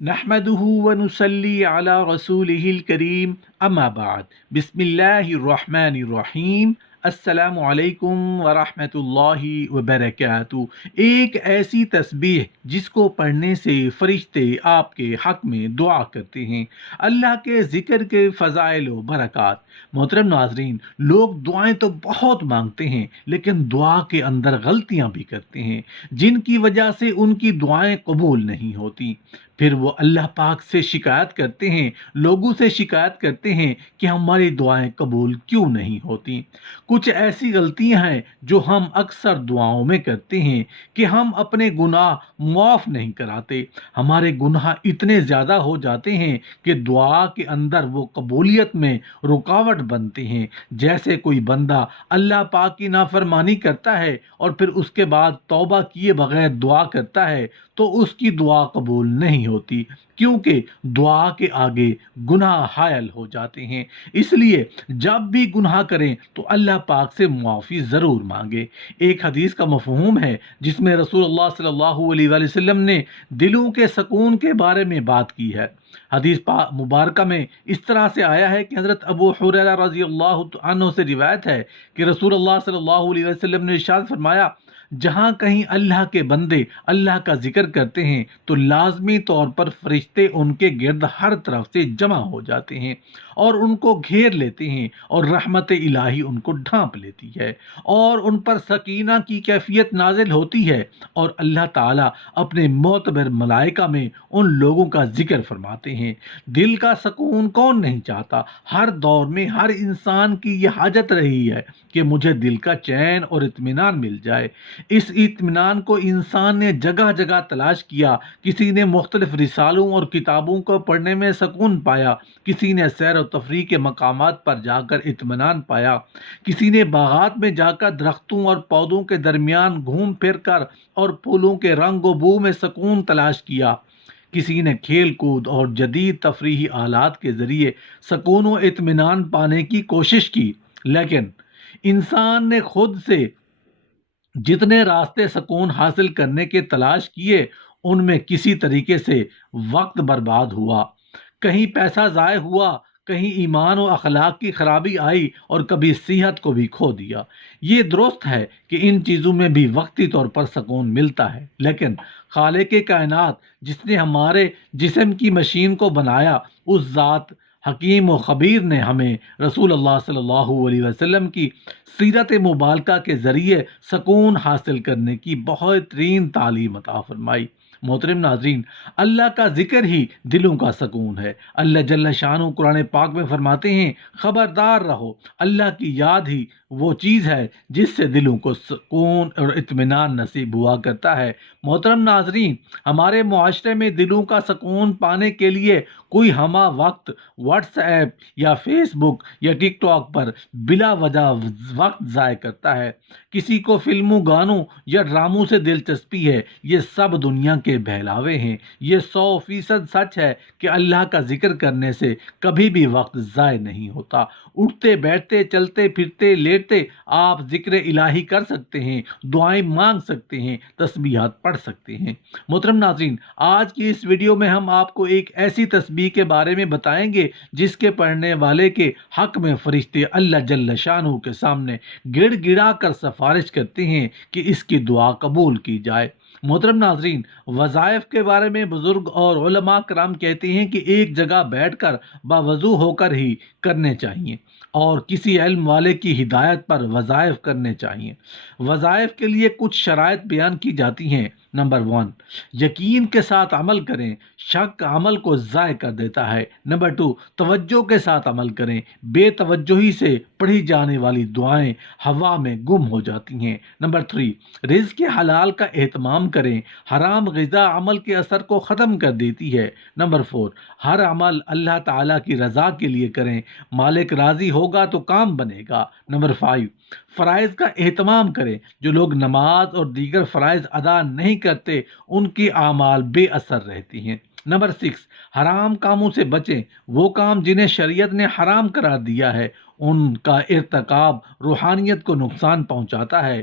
نحمده ونصلي على رسوله الكريم اما بعد بسم اللہ الرحمن الرحیم السلام علیکم ورحمۃ اللہ وبرکاتہ۔ ایک ایسی تسبیح جس کو پڑھنے سے فرشتے آپ کے حق میں دعا کرتے ہیں، اللہ کے ذکر کے فضائل و برکات۔ محترم ناظرین، لوگ دعائیں تو بہت مانگتے ہیں لیکن دعا کے اندر غلطیاں بھی کرتے ہیں جن کی وجہ سے ان کی دعائیں قبول نہیں ہوتی۔ پھر وہ اللہ پاک سے شکایت کرتے ہیں، لوگوں سے شکایت کرتے ہیں کہ ہماری دعائیں قبول کیوں نہیں ہوتی۔ کچھ ایسی غلطیاں ہیں جو ہم اکثر دعاؤں میں کرتے ہیں کہ ہم اپنے گناہ معاف نہیں کراتے۔ ہمارے گناہ اتنے زیادہ ہو جاتے ہیں کہ دعا کے اندر وہ قبولیت میں رکاوٹ بنتے ہیں۔ جیسے کوئی بندہ اللہ پاک کی نافرمانی کرتا ہے اور پھر اس کے بعد توبہ کیے بغیر دعا کرتا ہے تو اس کی دعا قبول نہیں ہوتی، کیونکہ دعا کے آگے گناہ حائل ہو جاتے ہیں۔ اس لیے جب بھی گناہ کریں تو اللہ پاک سے معافی ضرور مانگے۔ ایک حدیث کا مفہوم ہے جس میں رسول اللہ صلی اللہ علیہ وآلہ وسلم نے دلوں کے سکون کے بارے میں بات کی ہے۔ حدیث مبارکہ میں اس طرح سے آیا ہے کہ حضرت ابو ہریرہ رضی اللہ عنہ سے روایت ہے کہ رسول اللہ صلی اللہ علیہ وسلم نے ارشاد فرمایا، جہاں کہیں اللہ کے بندے اللہ کا ذکر کرتے ہیں تو لازمی طور پر فرشتے ان کے گرد ہر طرف سے جمع ہو جاتے ہیں اور ان کو گھیر لیتے ہیں، اور رحمت الہی ان کو ڈھانپ لیتی ہے اور ان پر سکینہ کی کیفیت نازل ہوتی ہے، اور اللہ تعالیٰ اپنے معتبر ملائکہ میں ان لوگوں کا ذکر فرماتے ہیں۔ دل کا سکون کون نہیں چاہتا؟ ہر دور میں ہر انسان کی یہ حاجت رہی ہے کہ مجھے دل کا چین اور اطمینان مل جائے۔ اس اطمینان کو انسان نے جگہ جگہ تلاش کیا۔ کسی نے مختلف رسالوں اور کتابوں کو پڑھنے میں سکون پایا، کسی نے سیر و تفریح کے مقامات پر جا کر اطمینان پایا، کسی نے باغات میں جا کر درختوں اور پودوں کے درمیان گھوم پھر کر اور پھولوں کے رنگ و بو میں سکون تلاش کیا، کسی نے کھیل کود اور جدید تفریحی آلات کے ذریعے سکون و اطمینان پانے کی کوشش کی۔ لیکن انسان نے خود سے جتنے راستے سکون حاصل کرنے کے تلاش کیے ان میں کسی طریقے سے وقت برباد ہوا، کہیں پیسہ ضائع ہوا، کہیں ایمان و اخلاق کی خرابی آئی اور کبھی صحت کو بھی کھو دیا۔ یہ درست ہے کہ ان چیزوں میں بھی وقتی طور پر سکون ملتا ہے، لیکن خالق کائنات جس نے ہمارے جسم کی مشین کو بنایا، اس ذات حکیم و خبیر نے ہمیں رسول اللہ صلی اللہ علیہ وسلم کی سیرت مبارکہ کے ذریعے سکون حاصل کرنے کی بہترین تعلیم عطا فرمائی۔ محترم ناظرین، اللہ کا ذکر ہی دلوں کا سکون ہے۔ اللہ جل شانہ قرآن پاک میں فرماتے ہیں، خبردار رہو، اللہ کی یاد ہی وہ چیز ہے جس سے دلوں کو سکون اور اطمینان نصیب ہوا کرتا ہے۔ محترم ناظرین، ہمارے معاشرے میں دلوں کا سکون پانے کے لیے کوئی ہمہ وقت واٹس ایپ یا فیس بک یا ٹک ٹاک پر بلا وجہ وقت ضائع کرتا ہے۔ کسی کو فلموں، گانوں یا ڈراموں سے دلچسپی ہے۔ یہ سب دنیا کے بہلاوے ہیں۔ یہ 100% سچ ہے کہ اللہ کا ذکر کرنے سے کبھی بھی وقت ضائع نہیں ہوتا۔ اٹھتے بیٹھتے چلتے پھرتے لیٹتے آپ ذکر الہی کر سکتے ہیں، دعائیں مانگ سکتے ہیں، تسبیحات پڑھ سکتے ہیں۔ محترم ناظرین، آج کی اس ویڈیو میں ہم آپ کو ایک ایسی تسبیح کے بارے میں بتائیں گے جس کے پڑھنے والے کے حق میں فرشتے اللہ جل شانہ کے سامنے گڑ گڑا کر سفارش کرتے ہیں کہ اس کی دعا قبول کی جائے۔ محترم ناظرین، وظائف کے بارے میں بزرگ اور علماء کرام کہتے ہیں کہ ایک جگہ بیٹھ کر باوضو ہو کر ہی کرنے چاہیے اور کسی علم والے کی ہدایت پر وظائف کرنے چاہیے۔ وظائف کے لیے کچھ شرائط بیان کی جاتی ہیں۔ نمبر 1، یقین کے ساتھ عمل کریں، شک عمل کو ضائع کر دیتا ہے۔ نمبر 2، توجہ کے ساتھ عمل کریں، بے توجہی سے پڑھی جانے والی دعائیں ہوا میں گم ہو جاتی ہیں۔ نمبر 3، رزق حلال کا اہتمام کریں، حرام غذا عمل کے اثر کو ختم کر دیتی ہے۔ نمبر 4، ہر عمل اللہ تعالیٰ کی رضا کے لیے کریں، مالک راضی ہوگا تو کام بنے گا۔ نمبر 5، فرائض کا اہتمام کریں، جو لوگ نماز اور دیگر فرائض ادا نہیں کرتے ان کی اعمال بے اثر رہتی ہیں۔ نمبر 6، حرام کاموں سے بچیں، وہ کام جنہیں شریعت نے حرام قرار دیا ہے ان کا ارتکاب روحانیت کو نقصان پہنچاتا ہے۔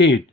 8,